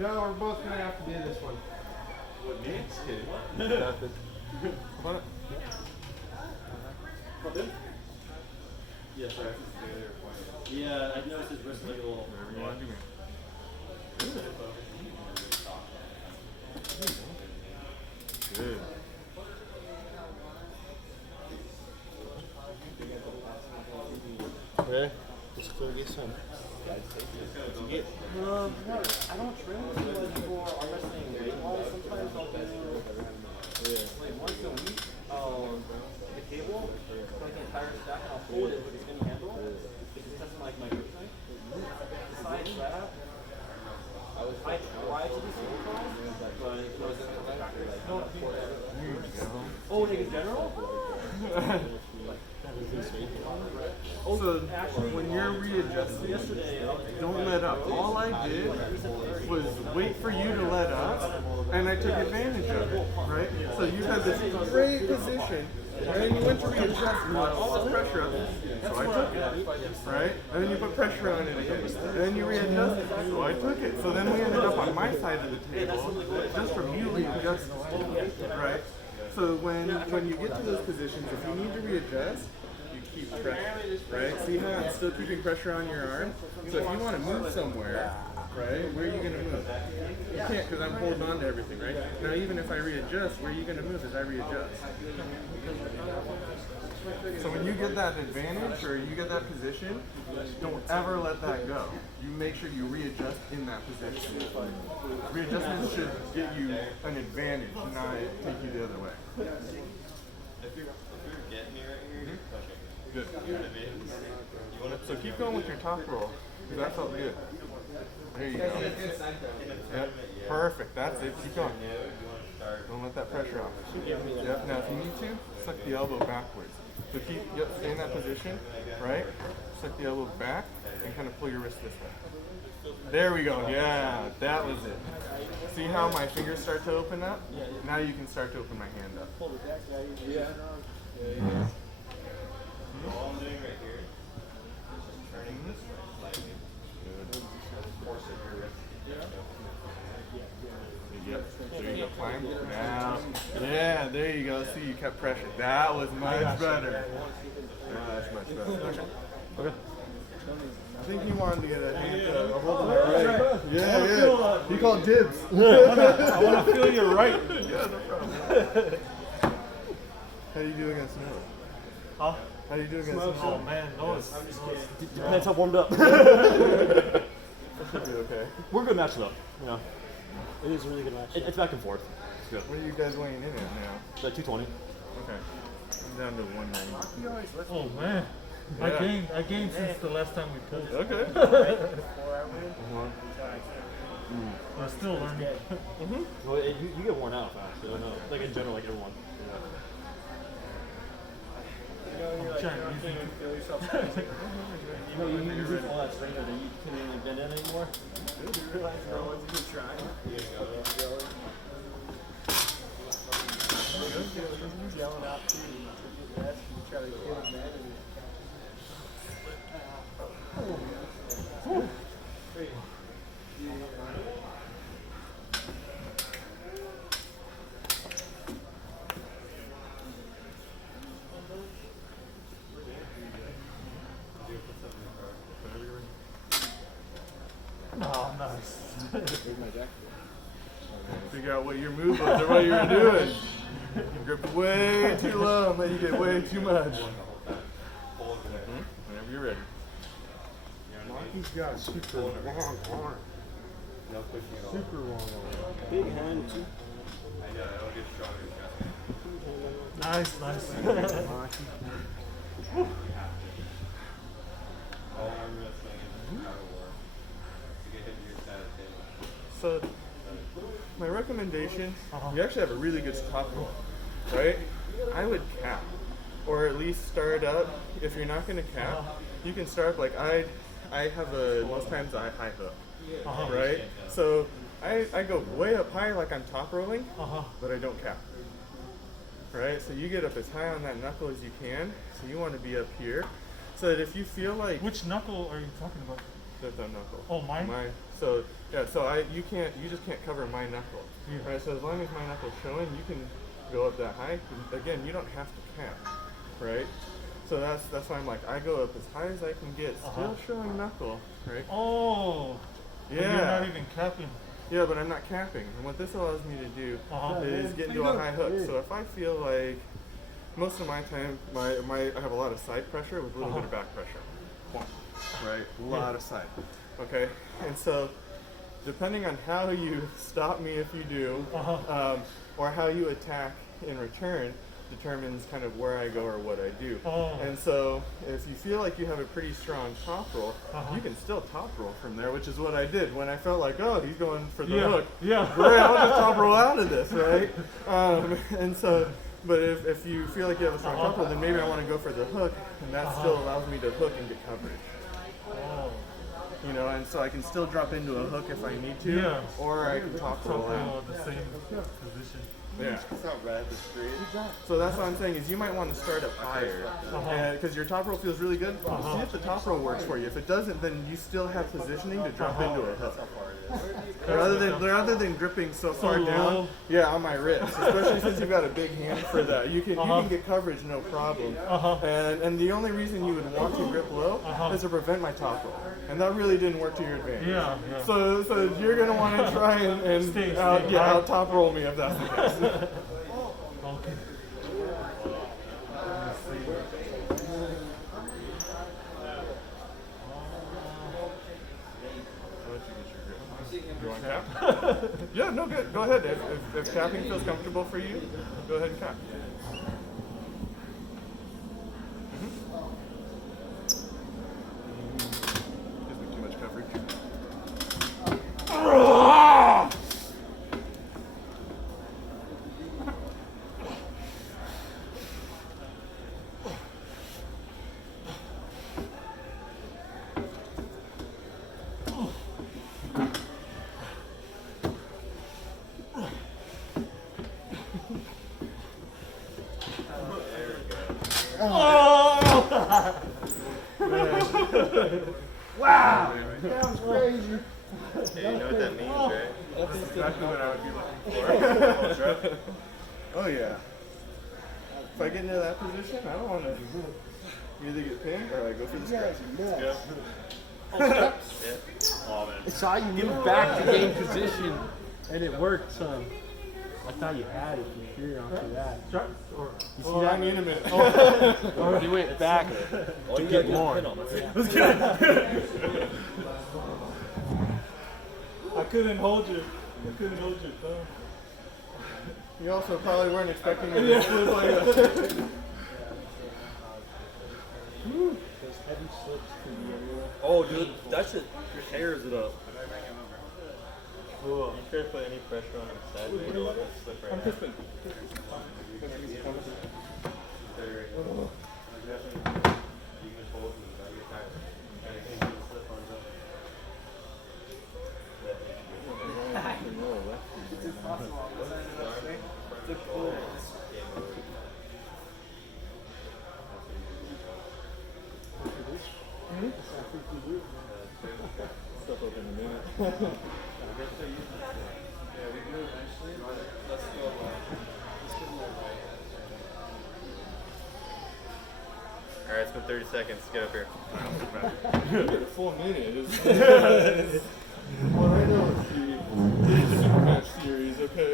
No, we're both gonna have to do this one. What, me? Just kidding. Nothing. Come on. Come in? Yes, sir. Yeah, I noticed his wrist like a little. Whatever you want to do, man. Good. Okay, let's go get some. I don't train with you like for our wrestling weight-wise. Sometimes I'll do like once a week. The cable, like the entire stack, and I'll hold it with a spinning handle. It's just testing like my grip strength. Besides that, I try to do single calls, but it was oh, like in general. So when you're readjusting, don't let up. All I did was wait for you to let up, and I took advantage of it, right? So you had this great position, and then you went to readjust, and you let all this pressure up, so I took it, right? And then you put pressure on it again, and then you readjusted, so I took it. So then we ended up on my side of the table, just from you readjusting, right? So when you get to those positions, if you need to readjust, you keep pressure, right? See how I'm still keeping pressure on your arm? So if you want to move somewhere, right, where are you going to move? You can't because I'm holding on to everything, right? Now even if I readjust, where are you going to move as I readjust? So when you get that advantage or you get that position, don't ever let that go. You make sure you readjust in that position. Readjustments should get you an advantage, not take you the other way. If you're getting me right here, you're pushing. Good. You know what I mean? So keep going with your top roll, because that felt good. There you go. Yep. Perfect. That's it. Keep going. Don't let that pressure off. Yep. Now if you need to, suck the elbow backwards. So keep, stay in that position, right? Suck the elbow back and kind of pull your wrist this way. There we go. Yeah, that was it. See how my fingers start to open up? Now you can start to open my hand up. Yeah. All I'm doing right here is just turning this way slightly. Forcing your wrist. Yep. There you go. Climb. Now. Yeah, there you go. See, you kept pressure. That was much better. That's much better. Okay. I think he wanted to get a hold of my right. Yeah. He called dibs. I want to feel your right. Yeah, no problem. How do you do against Noah? Huh? How do you do against Oh Noah? man, Noah's depends how warmed up. That should be okay. We're good matching up. You know, it is a really good match. It's back and forth. It's good. What are you guys weighing in at now? It's like 220. Okay. I'm down to 190. Oh man, Yeah. I gained since the last time we pulled. Okay. I'm still learning. Well, you get worn out fast. I don't know. Like in general, like everyone. I'm trying to feel yourself. You know, you use all that strength that you can't even bend in anymore. You realize no one's even trying. Yelling out to you. You try to kill him, man. Oh, nice. Figure out what your move was or what you were doing. You grip way too low and then you get way too much. Whenever you're ready. He's got a super long arm. Super long arm. Big hand too. I know, it'll get stronger. Nice. All arm wrestling is power war. To get hit to your side of the table. So, my recommendation, you actually have a really good top roll, right? I would cap, or at least start up. If you're not going to cap, you can start like I have most times I high hook, right? So I go way up high like I'm top rolling, but I don't cap, right? So you get up as high on that knuckle as you can. So you want to be up here, so that if you feel like Which knuckle are you talking about? fifth thumb knuckle. Oh, mine? So you just can't cover my knuckle. Yeah. Right. So as long as my knuckle's showing, you can go up that high. Again, you don't have to cap, right? So that's why I'm like, I go up as high as I can get, still showing knuckle, right? Oh. Yeah. But you're not even capping. Yeah, but I'm not capping. And what this allows me to do is get into a high hook. So if I feel like most of my time, I have a lot of side pressure with a little bit of back pressure. Right? A lot of side. Okay? And so depending on how you stop me if you do, or how you attack in return, determines kind of where I go or what I do. And so if you feel like you have a pretty strong top roll, you can still top roll from there, which is what I did when I felt like, oh, he's going for the hook. Yeah. Great, I'll just top roll out of this, right? And so, but if you feel like you have a strong top roll, then maybe I want to go for the hook, and that still allows me to hook and get coverage. You know, and so I can still drop into a hook if I need to, or I can top roll out. The same position. Yeah. It's not bad, it's straight. So that's what I'm saying is you might want to start up higher, because your top roll feels really good. See if the top roll works for you. If it doesn't, then you still have positioning to drop into a hook. Rather than gripping so far down, on my wrist, especially since you've got a big hand for that, you can get coverage no problem. And the only reason you would want to grip low is to prevent my top roll, and that really didn't work to your advantage. Yeah. So you're gonna want to try and out top roll me if that's the case. Okay. You want cap? Yeah, no, good. Go ahead. If capping feels comfortable for you, go ahead and cap. Gives me too much coverage. Wow! That was crazy. Hey, you know what that means, right? That's exactly what I would be looking for. Oh yeah. If I get into that position, I don't want to either get pinned or I go for the scratch. Yeah. I saw you move back to gain position, and it worked, son. I thought you had it from here onto that. Or, You see that? I mean a minute. You went back to get more. I couldn't hold your thumb. You also probably weren't expecting it to slip like that. Those heavy slips can be everywhere. Oh, dude, that shit tears it up. Cool. You sure to put any pressure on the side, but you don't want it to slip right now. Stuff up in a minute. Alright, it's been 30 seconds. Get up here. You get a full minute. Well, I know it's the super match series, okay?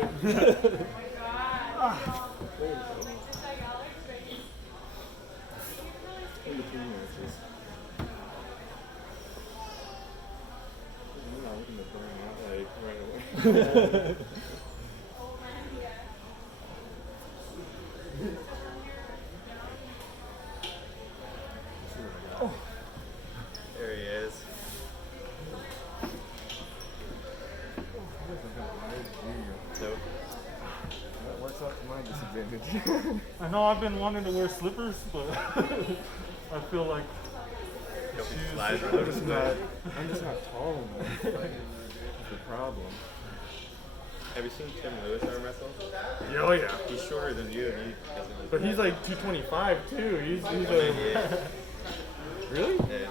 In between matches. I'm not looking to burn out like right away. There he is. Nope. That works out to my disadvantage. I know I've been wanting to wear slippers, but I feel like Don't be shoes. sliding I'm around. just not tall enough. That's the problem. Have you seen Tim Lewis arm wrestle? Oh yeah. He's shorter than you, and he doesn't. But he's like 225 too. He's a... Yeah. Really? Yeah,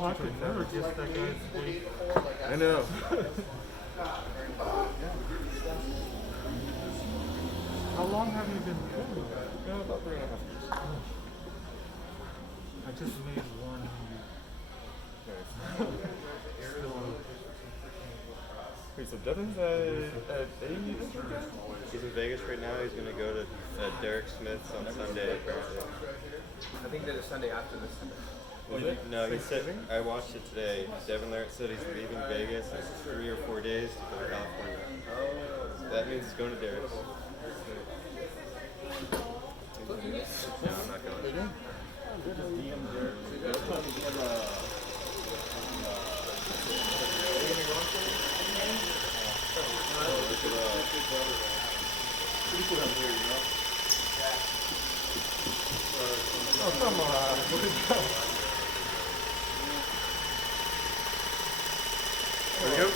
Oh, I could never guess that guy's weight. I know. How long have you been filming? About 3.5 years. I just made one. Wait, so Devin's at 80 this weekend? He's in Vegas right now. He's gonna go to Derek Smith's on Sunday. Apparently. I think that it's Sunday after this Sunday. No, he said. I watched it today. Devin Larrett said he's leaving Vegas in 3 or 4 days to go to California. So that means he's going to Derek's. No, I'm not going. Oh, come on. What is that? There we go.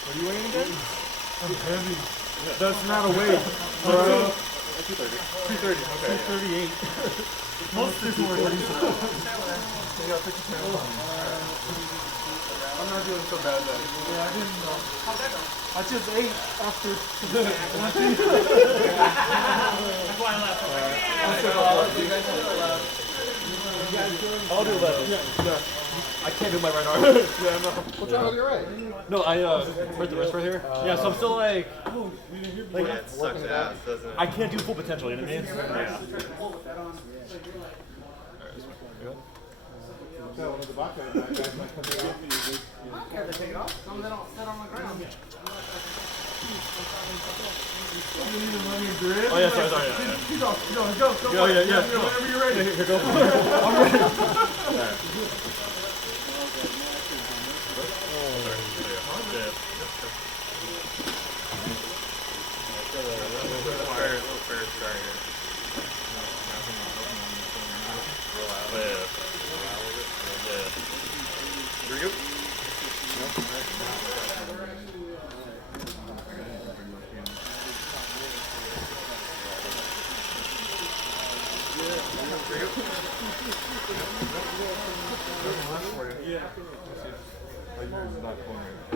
What are you weighing again? I'm heavy. That's not a weight. 230. Okay. 238. Most of 240. You got 50 pounds. I'm not doing so bad then. Yeah, I didn't know. I just ate after today. I'll do 11. Yeah. I can't do my right arm. Yeah, no. What's wrong with your right? No, I hurt the wrist right here. Yeah, so I'm still like Yeah, it sucks ass, doesn't it? I can't do full potential. You know what I mean? Yeah. So one of the vodka guys might come here. I don't care if they take it off. Some of them don't sit on the ground. You need the money and grid? Oh yeah, sorry. Go. Yeah, yeah. Whenever you're ready. Here, go. I'm ready. Here we go.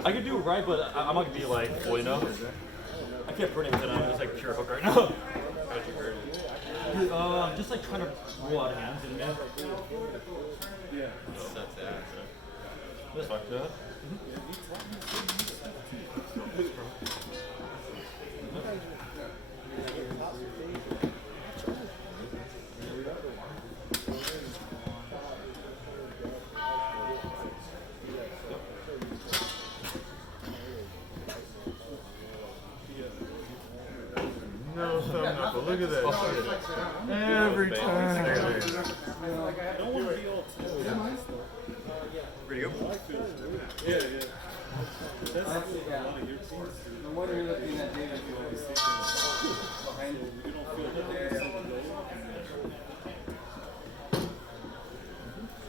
I could do it right, but I'm not gonna be like, well, you know, I can't burn anything. I'm just like pure hook right now. How'd you hurt? Just like trying to roll out of hands, you know what I mean? Sucks ass. That's fine. Yeah. No thumb knuckle. Look at that shit. Every time. Ready to go? No wonder you're looking at David behind you.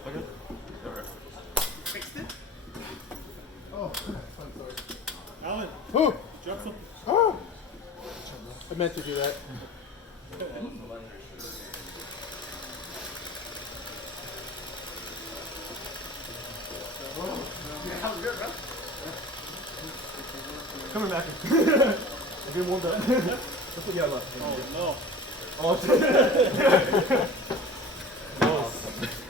Okay. Alan, Oh! drop something. Oh! I meant to do that. Coming back. I get warmed up. That's what you have left. Oh,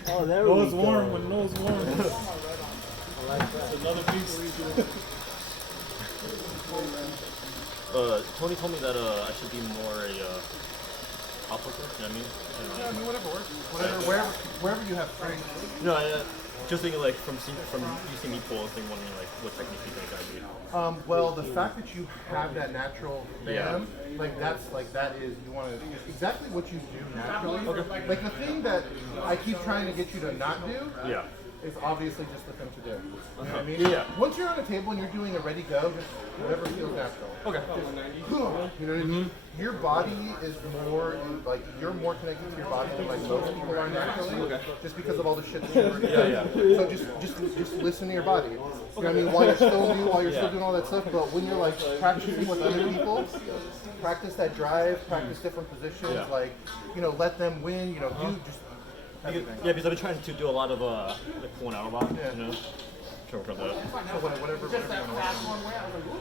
Oh, there no. Nose warm when nose warm. It's another piece. Tony told me that I should be more a hop hooker, you know what I mean? Yeah, I mean, whatever works. Wherever you have strength. No, just thinking like from you see me pull, thinking wondering like what technique you think I'd be. Well, the fact that you have that natural band, Yeah. like that is, you want to, exactly what you do naturally. Okay. Like the thing that I keep trying to get you to not do Yeah. is obviously just the thing to do. You know what I mean? Yeah. Once you're on a table and you're doing a ready go, just whatever feels natural. Okay. You know what I mean? Your body is more like you're more connected to your body than like most people are naturally, just because of all the shit that you're doing. So just listen to your body. You know what I mean? While you're still new, while you're still doing all that stuff, but when you're like practicing with other people, practice that drive, practice different positions, like let them win. Do just everything. Yeah, because I've been trying to do a lot of like pulling out a lot. Yeah. You know, try to work on that. So whatever you want to work on. One way, I was like, whoa.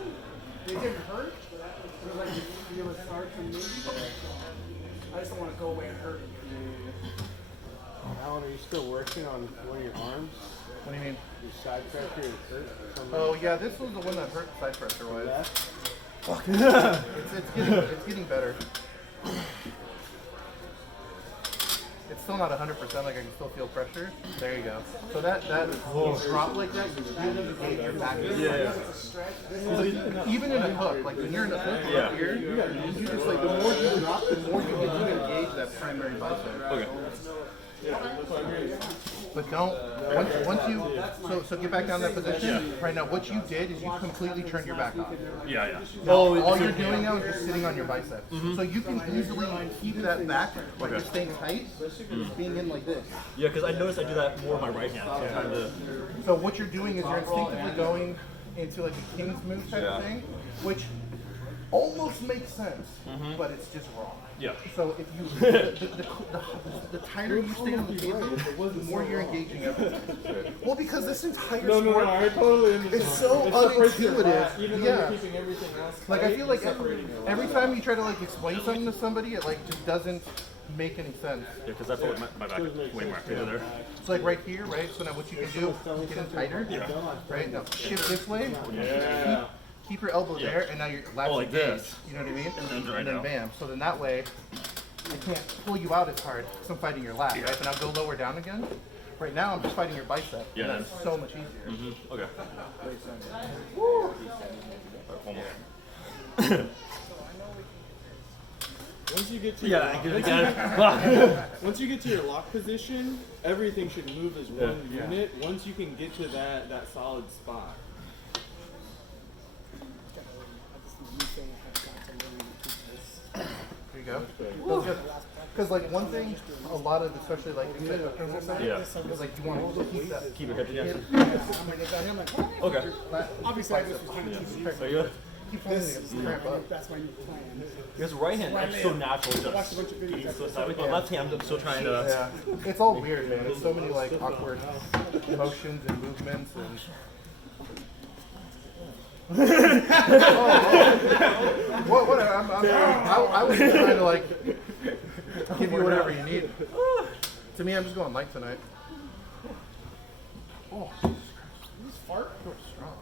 It didn't hurt. It was like you would start to maybe. I just don't want to go away and hurt you. Alan, are you still working on one of your arms? What do you mean? Your side pressure is hurt? Oh yeah, this was the one that hurt side pressure wise. It's getting better. It's still not 100%, like I can still feel pressure. There you go. So that you drop like that, you really engage your back. Even in a hook, like when you're in a hook right here, you just like the more you drop, the more you get to engage that primary bicep. Okay. But don't once you so get back down that position. Right now, what you did is you completely turned your back off. Yeah. Now, all you're doing now is just sitting on your biceps. So you can easily keep that back, like you're staying tight, being in like this. Yeah, because I noticed I do that more with my right hand. So I'm trying to. So what you're doing is you're instinctively going into like a king's move type of thing, which almost makes sense, but it's just wrong. Yeah. So if you the tighter you stay on the table, the more you're engaging everything. Well, because this entire sport I totally understand. is so unintuitive. Even though you're keeping everything else tight, Like I feel like every time you try to like explain something to somebody, it like just doesn't make any sense. Yeah, because that's what my back is way more active there. It's like right here, right? So now what you can do, get in tighter, right? Now shift this way. Keep your elbow there, and now your lats like engage. this. You know what I mean? then And then bam. So then that way, I can't pull you out as hard because I'm fighting your lat, right? But now go lower down again. Right now, I'm just fighting your bicep. Yeah, And that's so much easier. Okay. One more. Once you get to once you get to your lock position, everything should move as one unit. Once you can get to that solid spot. There you go. Because like one thing, a lot of especially like inside hookers will say, is like you want to keep that. Keep your head together. I'm like, Okay. obviously, I just was trying to keep it. So you. Keep holding it. Cramp up. That's my new plan. Because right hand, I'm so natural. Just being so savage. But left hand, I'm still trying to. Yeah, it's all weird, man. It's so many like awkward motions and movements and. Whatever. I was just trying to like give you whatever you need. To me, I'm just going light tonight. Oh, these fart are strong.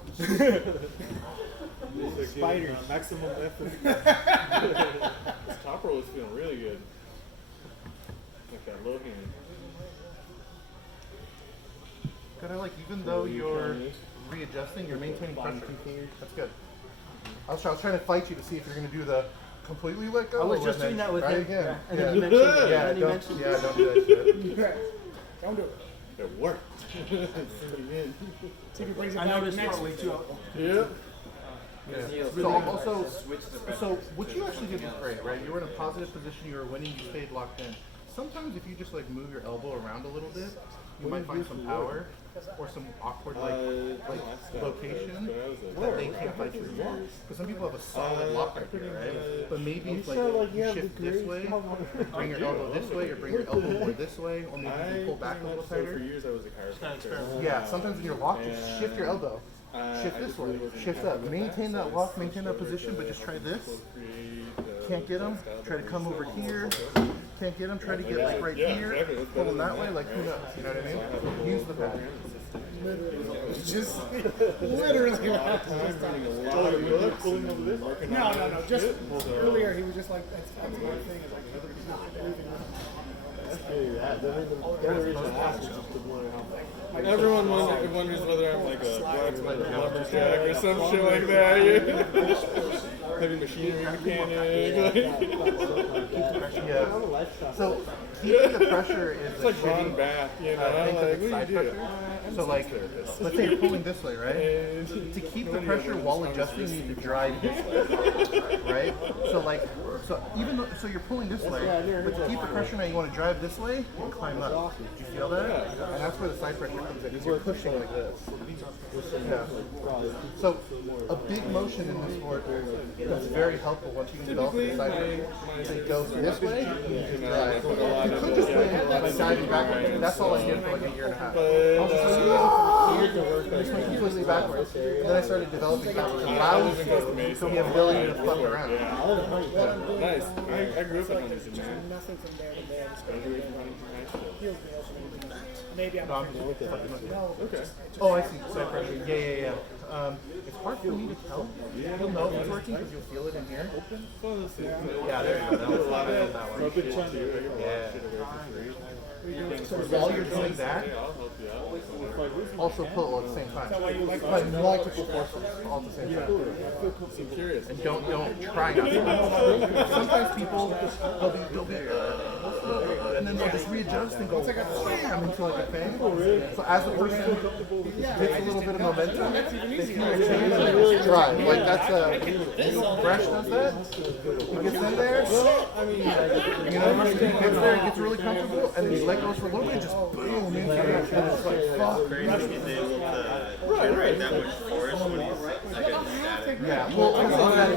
Spiders, maximum effort. This top roll is feeling really good. Like that low hand. Kind of like even though you're readjusting, you're maintaining pressure. That's good. I was trying to fight you to see if you're going to do the completely let go. I was or just then- doing that with right him. again. Yeah. And then he mentioned it. Yeah, And he don't, mentioned yeah, don't do that shit. Don't do it. It worked. See if he brings it I back noticed next partway week. too. Yeah. Yeah. So also, so what you actually did was great, right? You were in a positive position, you were winning, you stayed locked in. Sometimes if you just like move your elbow around a little bit, you might find some power or some awkward like location that they can't fight through. Because some people have a solid lock right here, right? But maybe if like you shift this way, bring your elbow this way, or bring your elbow more this way, or maybe you can pull back a little For tighter. years I was a chiropractor. Yeah, sometimes when you're locked, just shift your elbow. Shift this way, shift up. Maintain that lock, maintain that position, but just try this. Can't get them, try to come over here. Can't get them, try to get like right here. Pull them that way, like who knows, you know what I mean? Use the pad. Just literally. No. Just earlier, he was just like, that's one thing. Is like, not everything. Everyone wonders whether I'm like a black lumberjack or some shit like that. heavy machinery mechanic. Yeah. So keeping the pressure is It's like Ron Bath, you know, thing for like, the what side do you do? pressure. So like, let's say you're pulling this way, right? And To keep the pressure while adjusting, you need to drive this way, right? So like, so you're pulling this way, but to keep the pressure now, you want to drive this way and climb up. Do you feel that? And that's where the side pressure comes in. Because you're pushing like this. Yeah. So a big motion in this sport that's very helpful once you can develop the side pressure. So you go this way, you drive. You could just win by diving backwards. But that's all I did for like a year and a half. I was just like, completely backwards. And then I started developing that, which allows you the ability to fuck around. Nice. I grew up in Huntington, man. Nothing from there to there. Just Graduated from Huntington High School. feels me also. Maybe I'm Okay. Oh, I see. Side pressure. Yeah. It's hard for me to tell. You'll know if it's working because you'll feel it in here. Yeah, there you go. That was a lot of that one. Yeah. So while you're doing that, also pull at the same time. Like multiple forces all at the same time. I'm curious. And don't try not to. Sometimes people they'll be and then they'll just readjust and go wham into like a thing. So as the person gets a little bit of momentum, they feel a change and they really drive. Like that's Fresh does that. He gets in there. He gets there, he gets really comfortable, and then he let go for a little bit, just boom into it. And it's like fuck. He's able to generate that much force when he's like static. Yeah, well, I saw that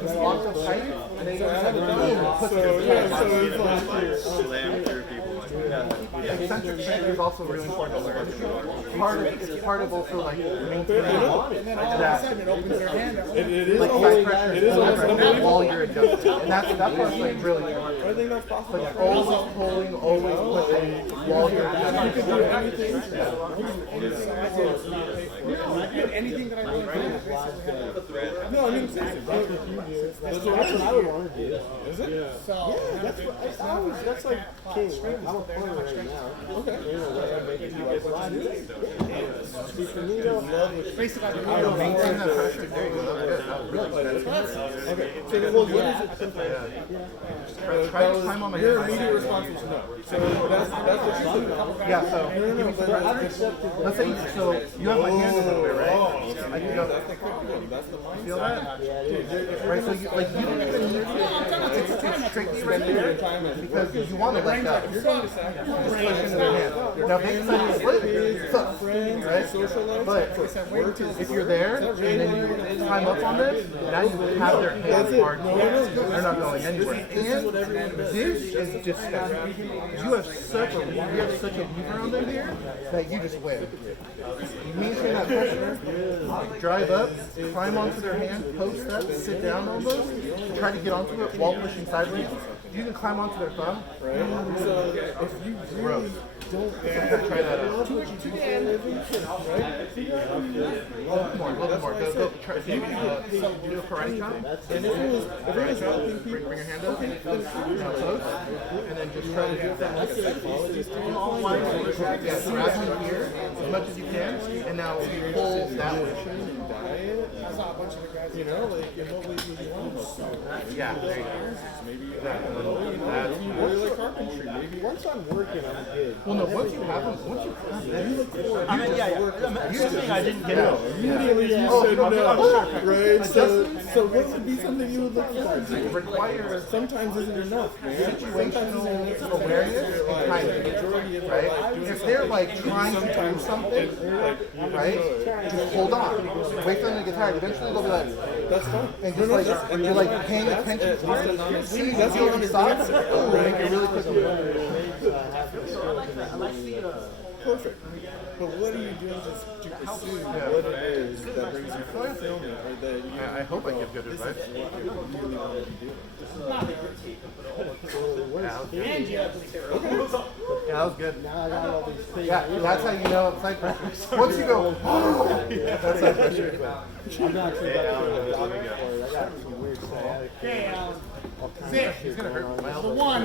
he's locked up tight, and then he just like boom, puts it in. Slam through people. Eccentric bend is also really important to learn. It's part of also like maintaining that it opens their hand up. It is like almost, side pressure it is almost while you're adjusting, and that part's like really important. I think that's possible. Like always pulling, always pushing while you're adjusting. You can do anything. Anything that I really do, No, I mean, seriously, that's what I would want to do. Is it? so That's like king, right? I'm a player right now. Okay. basically I do Maintain that pressure. There you go. That's good. Okay. So then, well, what is it? Try to climb on my Your hand. immediate response is no. So that's what you're doing. Yeah, so let's say so you have my hand a little bit, right? I can go. Feel that? Right, so you like you don't even need to it's tricky right there because you want to let go. Just push into their hand. Now they decide to slip, right? But if you're there and then you climb up on this, now you have their hand hard. They're not going anywhere. And this is just you have such a lever on them here that you just win. You maintain that pressure, drive up, climb onto their hand, post up, sit down almost, try to get onto it while pushing sideways. You can climb onto their thumb. Right? So if you really don't Try that out. to the end. A little bit more. Go. Try do a karate chop. and if it was helping people, Bring your hand up, close, and then just try to do that. Yeah, grab them here as much as you can, and now pull that way. I saw a bunch of the guys. you know, like in what ways would you want to Yeah, there you go. maybe you really like carpentry, maybe Once I'm working, I'm good. Well, no, once you have them, You're saying I didn't get it. immediately you said no, right? So what would be something you would look forward to? it requires Sometimes isn't enough, man. situational awareness and timing, right? If they're like trying to do something, right, just hold on. Wait for them to get tired. Eventually they'll be like, That's fine. and just like, you're like paying attention to it. See, that's how you stop. Oh, make it really quick. Perfect. But what are you doing to pursue what it is that brings you fulfillment, or that you I hope I give good advice. really want to be doing? Yeah, that was good. Now I got all these things. Yeah, that's how you know it's side pressure. Once you go, that's side pressure. I'm not sure about the doctor for it. I got some weird sciatic. Okay, All kinds Zip. of shit going on. the one.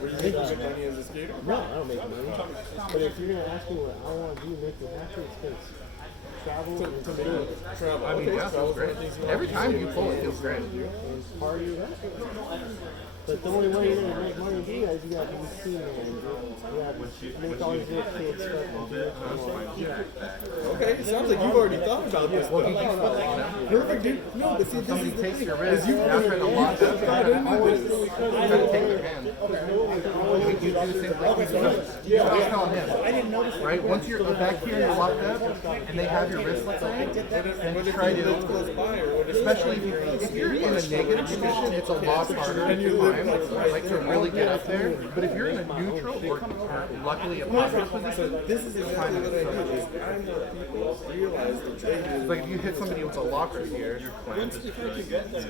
Were you making money as a skater? No, I don't make money. But if you're gonna ask me what I want to do, make me happy, it's because travel to and make it travel. I mean, Okay, yeah, it travel feels great. for things you Every want. time you pull it, feels great. party. But the only way you're gonna make money do that is you gotta be seen and you gotta make all these little kids stuff and do it. Okay, it sounds like you've already thought about this. Well, you But know, perfect, dude. No, but see, this somebody is the takes thing. your Is wrist, you you're not trying to lock up, you're trying to take their hand. You do the same thing. You always tell him, right? Once you're back here, you're locked up, and they have your wrist, let's say, and try to, especially if you're in a negative position, it's a lot harder to climb, like to really get up there. But if you're in a neutral or luckily a positive position, This is exactly what I do. Is I know people realize that they it's like if you hit somebody with a locker here, Clamp is really good too. So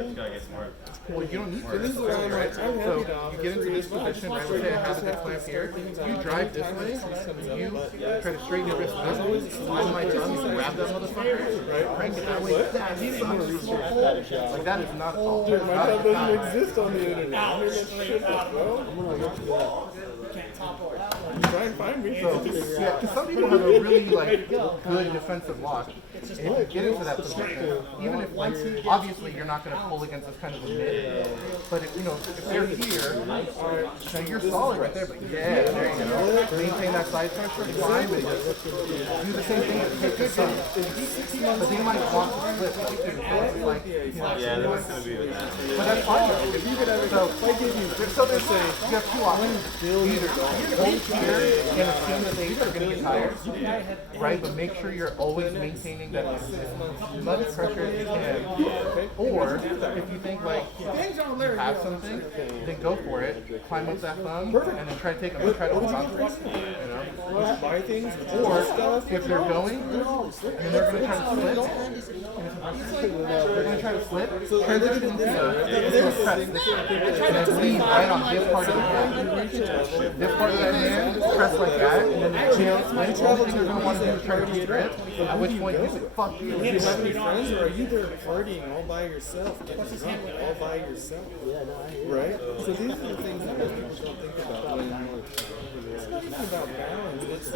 you gotta get smart. well, you don't need to. this is where I'm like, I'm So happy to offer you get into this position, right? Let's say I have a good clamp here. You drive this way, and you try to straighten your wrist this way, slide my tongue, and grab that motherfucker, right? Crank it that way. That sucks. Like that is not all. My job doesn't exist on the internet. Shit, bro. Try and find me. So, yeah, because some people have a really like good defensive lock. And if you get into that position, even if like obviously you're not going to pull against this kind of a mid, but if you know if they're here, now you're solid right there. But yeah, there you go. Maintain that side pressure, climb, and just do the same thing as take the sun. But they might want to flip if they're like you know. Yeah, that's gonna be with that. But that's fine though. If you could have so they say you have two options. Either hold here and assume that they are going to get tired, right? But make sure you're always maintaining that as much pressure as you can. Or if you think like you have something, then go for it. Climb up that thumb and then try to take them and try to hold on to it. You know? Buy things. Or if they're going and they're going to try to slip, they're going to try to slip, transition to press and then lean right on this part of the hand. This part of the hand, press like that, and then the tail spin. The only thing you're going to want to do is try to restrip, at which point you say, fuck you. Do you have any friends, or are you there partying all by yourself, getting drunk all by yourself? Right? So these are the things that most people don't think about when it's not even about balance.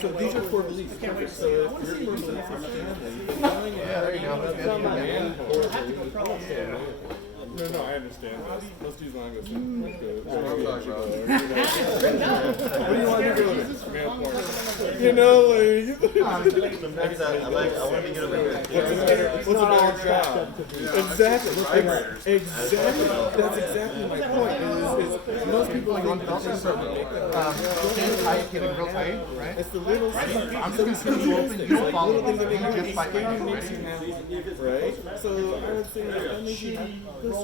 So these are core beliefs. Perfect. So if your core beliefs are standing, Yeah, there you go. no, I understand this. Let's use language. What do you want to do with this? Man porn. You know, like... I wanted to get over here. What's a better job? Exactly. Exactly. That's exactly my point. Is most people think that they're starting to make that Tight, getting real tight, right? It's the little things. I'm just going to screw you open, you don't follow Little things that me, make you just fight happy, me, makes you ready? happy, right? So I would say that makes you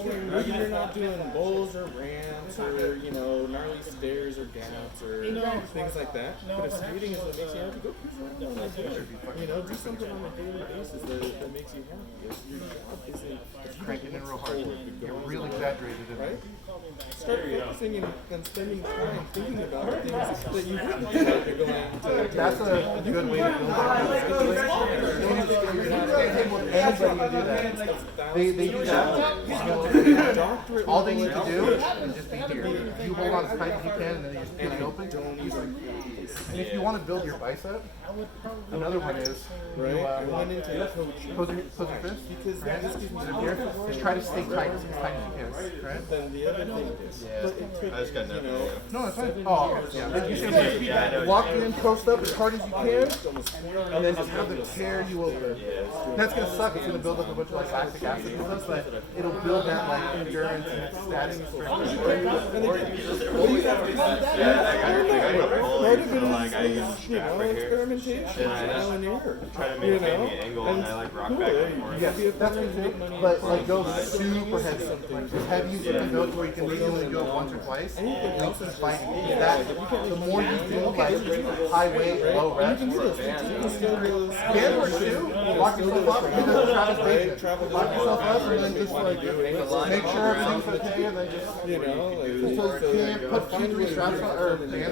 maybe you're not doing bowls or ramps or gnarly stairs or gaps or things like that. But if skating is what makes you happy, go cruise around on that board. Do something on a daily basis that makes you happy. If your job isn't Cranking in real hard. You're real exaggerated in right? it. Start focusing and spending time thinking about the things that you wouldn't think about you're going to. That's a good way to build anybody can do that. They do that. All they need to do is just be here. You hold on as tight as you can and then you just get it open. And if you want to build your bicep, another one is I went into pose your fist. because that just gives me the Just try to stay tight as tight as you can, right? Then the other thing is, but it could, I just got nothing. No, it's fine. Oh, yeah. You should walk in, post up as hard as you can, and then just have them tear you open. That's gonna suck. It's gonna build up a bunch of like lactic acid and stuff, but it'll build that like endurance and static strength. part of it is, experimentation, trial and error. Try to maintain the angle and I like rock back and forth. Yes, that's what you do. But like go super heavy. As heavy as you can go to where you can maybe only do it once or twice. And keep fighting. That, the more you do like high weight, low reps, and work too. Lock yourself up. Do the Travis Bacon. Lock yourself up and then just like make sure everything's okay and then just so you can't put 2-3 straps on or bands